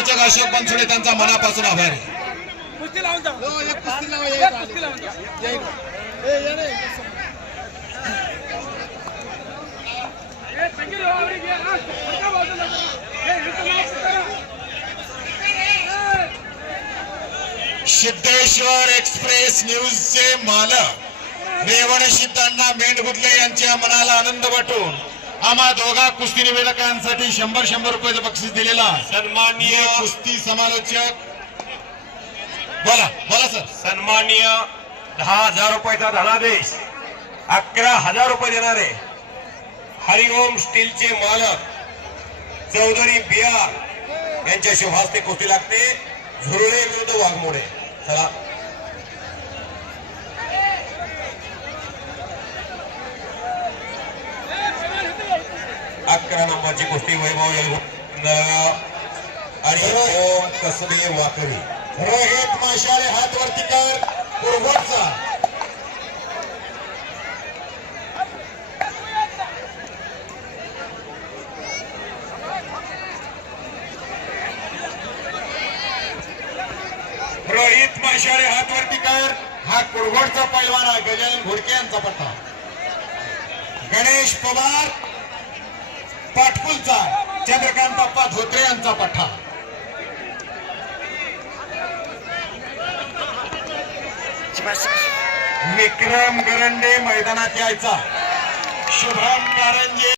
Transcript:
समालोचक अशोक बनसोडे त्यांचा मनापासून आभार. आहे हो, घे. हा. सिद्धेश्वर एक्सप्रेस न्यूजचे मालक. रेवण सिद्धांना मेंढगुटले यांच्या मनाला आनंद वाटून. आम्हा दोघा कुस्ती निवेदकांसाठी शंभर शंभर रुपयाचं बक्षीस दिलेला सन्माननीय कुस्ती समालोचक बोला बोला सर. सन्माननीय दहा हजार रुपयाचा धनादेश अकरा हजार रुपये देणारे हरिओम स्टीलचे मालक चौधरी बिहार यांच्या शुभास्ते कुस्ती लागते. झुरळे विरुद्ध वाघमोडे. चला. अकरा नंबरची कुस्ती वैभव आणि ओम कसबे वाकरी रोहित माशाळे हात वरती कर पूर्वचा रोहित माशाळे हात वरती कर हा कुरवटचा पैलवान आहे गजानन घोडके यांचा पट्टा. गणेश पवार पाटकुलचा चंद्रकांत बाप्पा धोत्रे यांचा पट्टा विक्रम गरंडे मैदानात यायचा. शुभम कारंजे